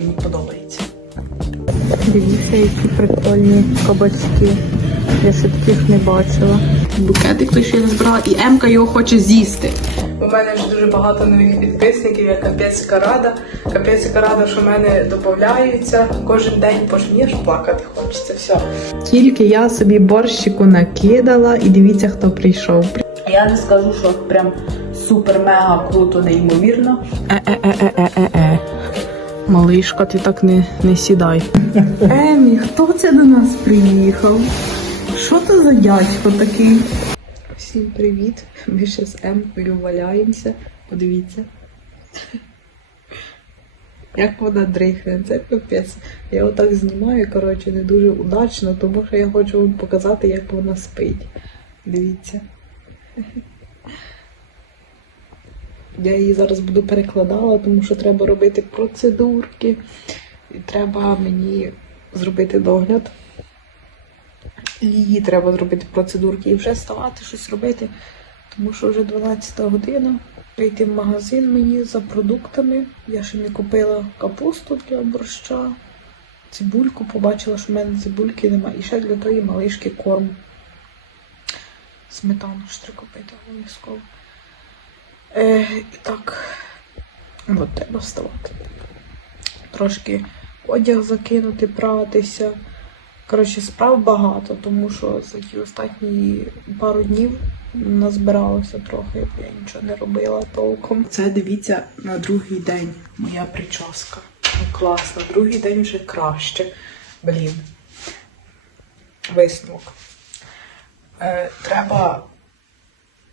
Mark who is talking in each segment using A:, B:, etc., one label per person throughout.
A: Мені подобається.
B: Дивіться, які прикольні кабачки. Я ще таких не бачила.
A: Букетик той, що я збирала, і Емка його хоче з'їсти. У мене ж дуже багато нових підписників, я капець рада. Капець рада, що в мене додаються. Кожен день пожмієш, плакати хочеться. Все. Тільки я собі борщику накидала, і дивіться, хто прийшов.
B: Я не скажу, що прям супер-мега круто, неймовірно.
A: Е-е-е-е-е-е. Малишка, ти так не, не сідай. Емі, хто це до нас приїхав? Що це за дядько такий? Всім привіт. Ми ще з Емкою валяємося. Подивіться. Як вона дрихне, це капець. Я отак знімаю, коротше, не дуже удачно, тому що я хочу вам показати, як вона спить. Дивіться. Я її зараз буду перекладала, тому що треба робити процедурки. І треба мені зробити догляд. Її треба зробити процедурки і вже вставати щось робити, тому що вже 12 година. Прийти в магазин мені за продуктами. Я ще не купила капусту для борща, цибульку, побачила, що в мене цибульки немає. І ще для тої малишки корм. Сметану треба купити обов'язково. Е, і так, от треба вставати. Трошки одяг закинути, пратися. Коротше, справ багато, тому що за ті останні пару днів назбиралося трохи, я нічого не робила толком. Це дивіться на другий день моя прическа. Ну, класно, другий день вже краще. Блін. Висновок. Е, треба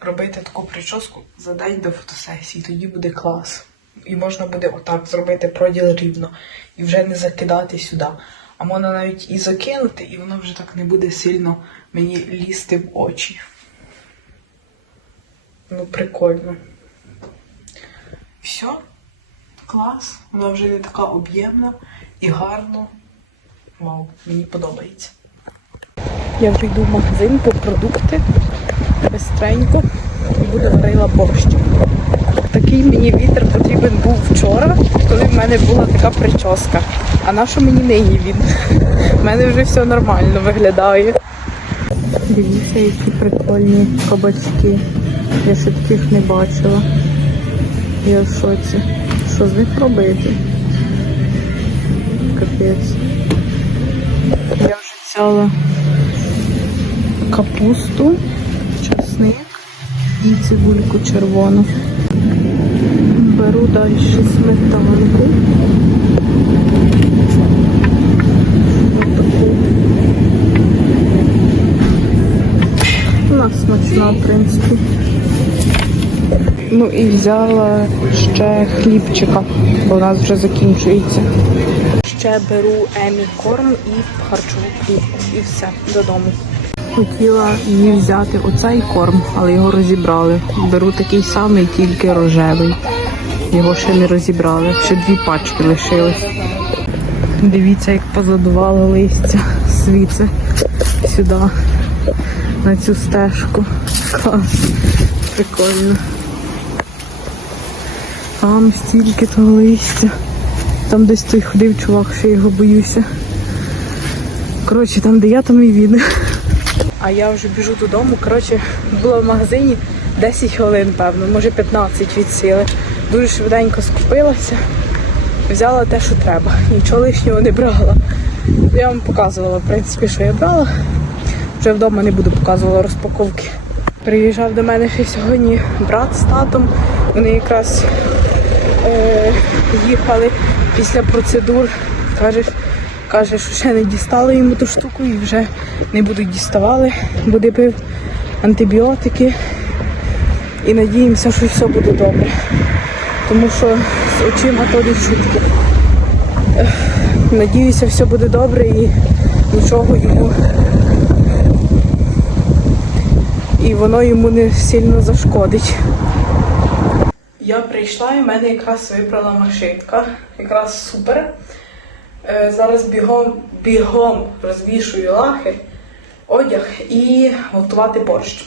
A: робити таку прическу за день до фотосесії, тоді буде клас. І можна буде отак зробити проділ рівно і вже не закидати сюди. А можна навіть і закинути, і воно вже так не буде сильно мені лізти в очі. Ну, прикольно. Все, клас. Вона вже не така об'ємна і гарно. Вау, мені подобається. Я вже йду в магазин по продукти бистренько і буду варила борщ. Такий мені вітер потрібен був вчора, коли в мене була така прическа. А на що мені нині він? У мене вже все нормально виглядає.
B: Дивіться, які прикольні кабачки. Я ще таких не бачила. Я в шоці. Що з них робити? Капець. Я вже взяла капусту, і цибульку червону. Беру далі сметанку. Вона смачна, в принципі. Ну і взяла ще хлібчика, бо у нас вже закінчується.
A: Ще беру Емі корм і харчову плівку. І все, додому.
B: Хотіла її взяти оцей корм, але його розібрали. Беру такий самий, тільки рожевий. Його ще не розібрали, ще дві пачки лишились. Дивіться, як позадувало листя звідси сюди, на цю стежку. Клас. Прикольно. Там стільки того листя. Там десь той ходив чувак, я його боюся. Коротше, там, де я, там і він.
A: А я вже біжу додому. Коротше, була в магазині 10 хвилин, певно, може 15 від сили. Дуже швиденько скупилася, взяла те, що треба. Нічого лишнього не брала. Я вам показувала, в принципі, що я брала. Вже вдома не буду показувала розпаковки. Приїжджав до мене ще сьогодні брат з татом. Вони якраз е, їхали після процедур. Каже, каже, що ще не дістали йому ту штуку і вже не будуть діставали. Буде пив антибіотики і надіємося, що все буде добре. Тому що з очима не шутки. Надіюся, все буде добре і нічого йому. І воно йому не сильно зашкодить. Я прийшла і в мене якраз вибрала машинка. Якраз супер. Е, Зараз бігом, бігом розвішую лахи, одяг і готувати борщ.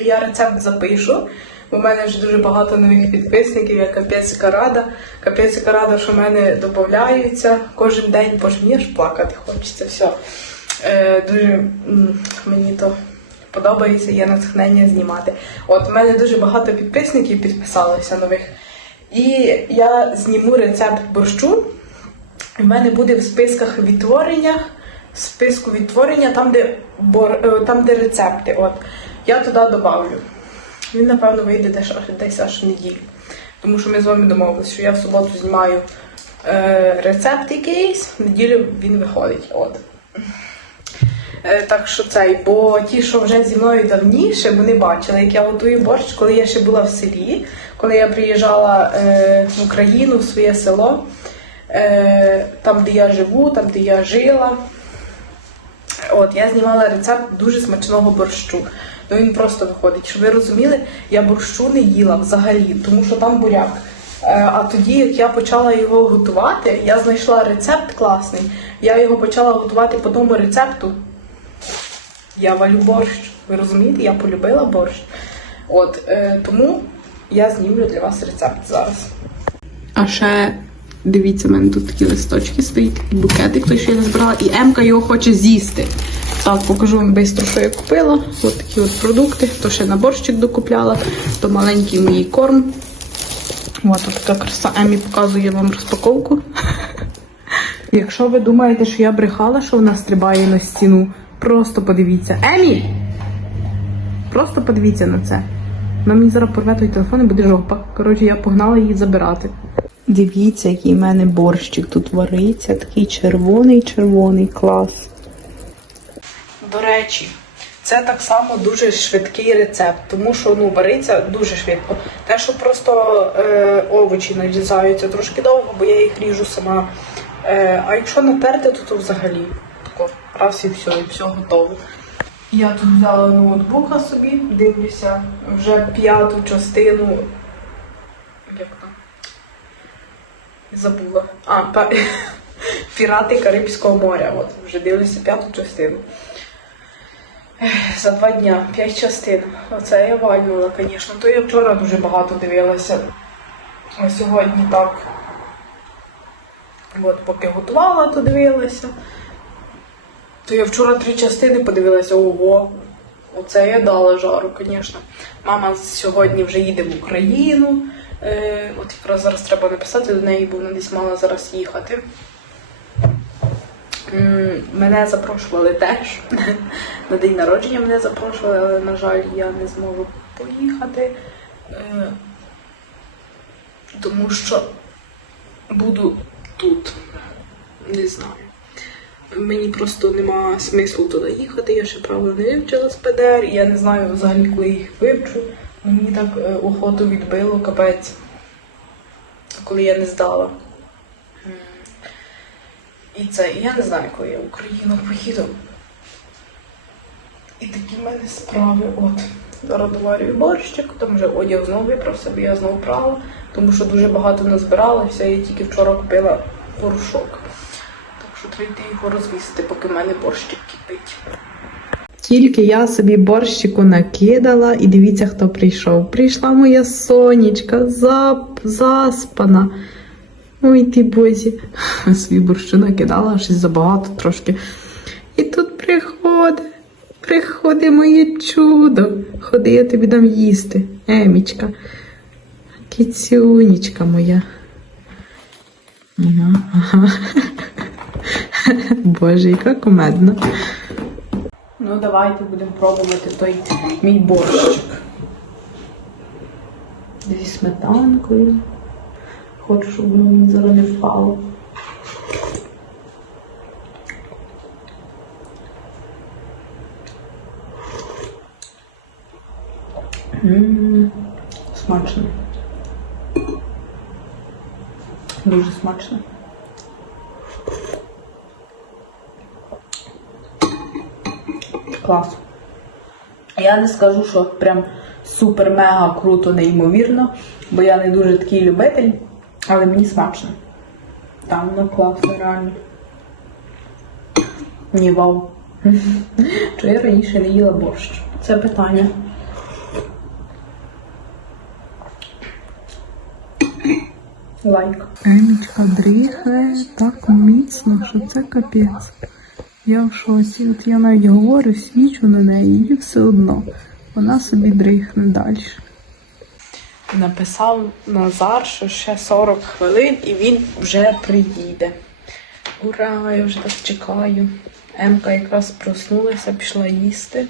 A: Я рецепт запишу. У мене вже дуже багато нових підписників, я капець рада. Капець рада, що в мене додаються кожен день, боже, мені аж плакати хочеться. Все. Е, дуже мені то подобається, є натхнення знімати. От в мене дуже багато підписників підписалося нових. І я зніму рецепт борщу. У мене буде в списках відтворення, в списку відтворення, там, де, бор, е, там, де рецепти. От. Я туди добавлю. Він, напевно, вийде десь, десь аж в неділю. Тому що ми з вами домовилися, що я в суботу знімаю е, рецепт якийсь, в неділю він виходить. От. Е, так що цей, бо ті, що вже зі мною давніше, вони бачили, як я готую борщ, коли я ще була в селі, коли я приїжджала е, в Україну, в своє село, там, де я живу, там, де я жила. От, я знімала рецепт дуже смачного борщу. Ну він просто виходить. Щоб ви розуміли, я борщу не їла взагалі, тому що там буряк. Е, А тоді, як я почала його готувати, я знайшла рецепт класний. Я його почала готувати по тому рецепту. Я валю борщ. Ви розумієте, я полюбила борщ. От е, тому я знімлю для вас рецепт зараз.
B: А ще дивіться, в мене тут такі листочки стоїть, такий букетик, той, що я назбирала, і Емка його хоче з'їсти. Так, покажу вам швидко, що я купила. Ось такі от продукти. То ще на борщик докупляла, то маленький мій корм. Ось така краса. Емі показує вам розпаковку. Якщо ви думаєте, що я брехала, що вона стрибає на стіну, просто подивіться. Емі! Просто подивіться на це. Вона мені зараз порве той телефон і буде жопа. Коротше, я погнала її забирати. Дивіться, який в мене борщик тут вариться. Такий червоний, червоний клас.
A: До речі, це так само дуже швидкий рецепт, тому що ну, вариться дуже швидко. Те, що просто е, овочі нарізаються трошки довго, бо я їх ріжу сама. Е, а якщо натерти, то, то взагалі тако, раз і все, і все готово. Я тут взяла ноутбука собі, дивлюся вже п'яту частину. Як там? Забула. А, пе- Пірати Карибського моря. От, вже дивлюся п'яту частину. За два дня, п'ять частин. Оце я вальнула, звісно. То я вчора дуже багато дивилася. А сьогодні так. От поки готувала, то дивилася. То я вчора три частини подивилася, ого. Оце я дала жару, звісно. Мама сьогодні вже їде в Україну. Е, от якраз зараз треба написати до неї, бо вона десь мала зараз їхати. Мене запрошували теж. На день народження мене запрошували, але, на жаль, я не зможу поїхати. Е, Тому що буду тут. Не знаю. Мені просто нема смислу туди їхати, я ще правда не вивчила з ПДР, я не знаю взагалі, коли їх вивчу. Мені так е, охоту відбило, капець, коли я не здала. І це, і я не знаю, коли я в Україну поїду. І такі в мене справи. От. Зараз доварюю борщик, там вже одяг знову виправся, бо я знову прала, тому що дуже багато назбиралося, я тільки вчора купила порошок. Що треба його розвісити, поки в мене борщик кипить.
B: Тільки я собі борщику накидала, і дивіться, хто прийшов. Прийшла моя сонечка, зап, заспана. Ой ти бозі. Собі борщу накидала, щось забагато трошки. І тут приходить, приходить моє чудо. Ходи, я тобі дам їсти. Емічка. Кицюнечка моя. Ага. Боже, яка кумедна.
A: Ну, давайте будемо пробувати той мій борщик. Зі сметанкою. Хочу, щоб воно зараз не впало. М, Смачно. Дуже смачно. клас. Я не скажу, що прям супер-мега круто, неймовірно, бо я не дуже такий любитель, але мені смачно. Там на класно, реально. Ні, вау. Чи я раніше не їла борщ? Це питання. Лайк.
B: Емічка дрігає так міцно, що це капець. Я в шоці. От я навіть говорю, свічу на неї, і все одно. Вона собі дрихне далі.
A: Написав Назар, що ще 40 хвилин і він вже приїде. Ура, я вже так чекаю. Емка якраз проснулася, пішла їсти,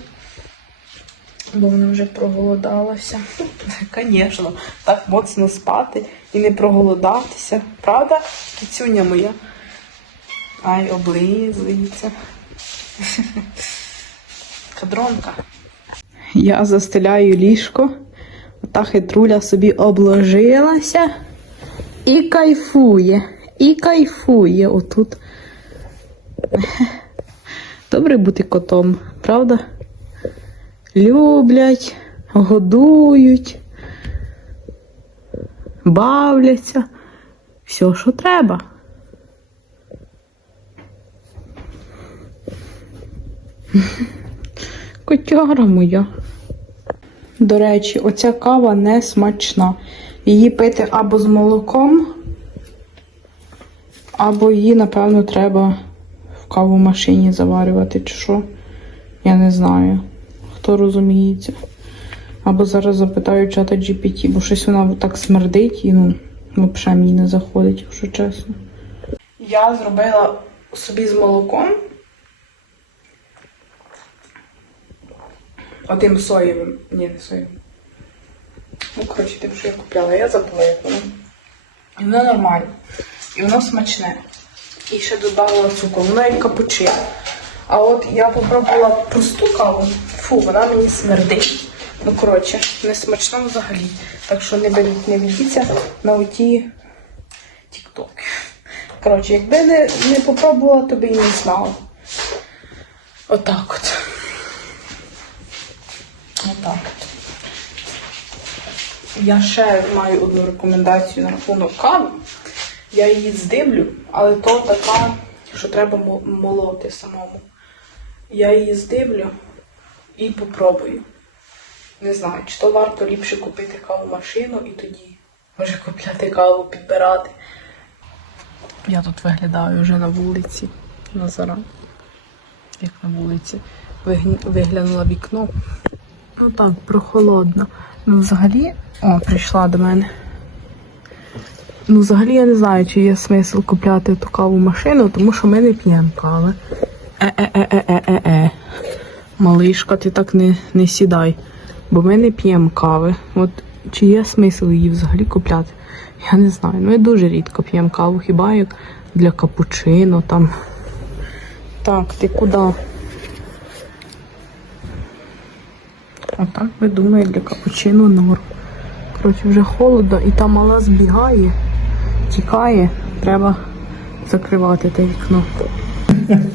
A: бо вона вже проголодалася. Звісно, так моцно спати і не проголодатися. Правда, кіцюня моя? Ай, облизується. Кадронка. Я застеляю ліжко. Та хитруля собі обложилася і кайфує, і кайфує отут. Добре бути котом, правда? Люблять, годують, бавляться. Все, що треба. Котяра моя. До речі, оця кава не смачна. Її пити або з молоком, або її, напевно, треба в кавомашині заварювати, чи що. Я не знаю, хто розуміється. Або зараз запитаю чата GPT, бо щось вона так смердить і ну, взагалі мені не заходить, якщо чесно. Я зробила собі з молоком. Отим соєвим. Ні, не соєвим. Ну, коротше, тим, що я купляла, я забула, як воно. І воно нормальне. І воно смачне. І ще додала цукор. Воно як капучино. А от я попробувала просту каву. Фу, вона мені смердить. Ну, коротше, не смачна взагалі. Так що не беріть, не ведіться на оті тіктоки. Коротше, якби не, не попробувала, то би і не знала. Отак от. Отак от. Я ще маю одну рекомендацію на рахунок кави. Я її здиблю, але то така, що треба молоти самому. Я її здиблю і попробую. Не знаю, чи то варто ліпше купити кавомашину і тоді може купляти каву, підбирати. Я тут виглядаю вже на вулиці Назара. Як на вулиці. Вигн- Виглянула вікно. Ну так, прохолодно. Ну, взагалі, о, прийшла до мене. Ну, взагалі я не знаю, чи є смисл купляти ту каву машину, тому що ми не п'ємо кави. Е-е-е-е-е-е. Малишка, ти так не, не сідай. Бо ми не п'ємо кави. От чи є смисл її взагалі купляти? Я не знаю. Ми дуже рідко п'ємо каву, хіба як для капучино там. Так, ти куди? Отак ви думаєте, для капучино норм. Коротше, вже холодно і та мала збігає, тікає. Треба закривати те вікно.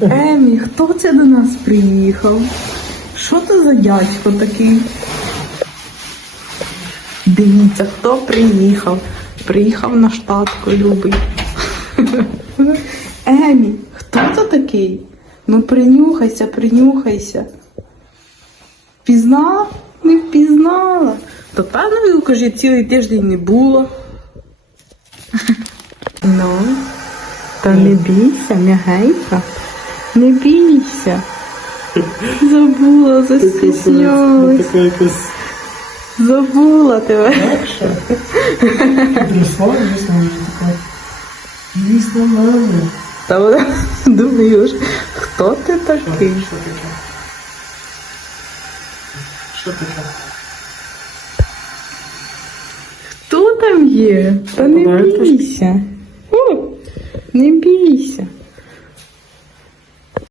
A: Емі, хто це до нас приїхав? Що це за дядько такий? Дивіться, хто приїхав. Приїхав наш татко любий. Емі, хто це такий? Ну принюхайся, принюхайся. Пізнала? Не впізнала. То певно, ви каже, цілий тиждень не було. Ну, та не бійся, м'ягенька. Не бійся. Забула, застіснялась. Забула тебе.
C: легша. Прийшла, дійсно, вже така. Дійсно, мама.
A: Та вона думаєш, хто ти такий?
C: Що таке? Що таке?
A: Хто там є? Та не бійся. О, не бійся.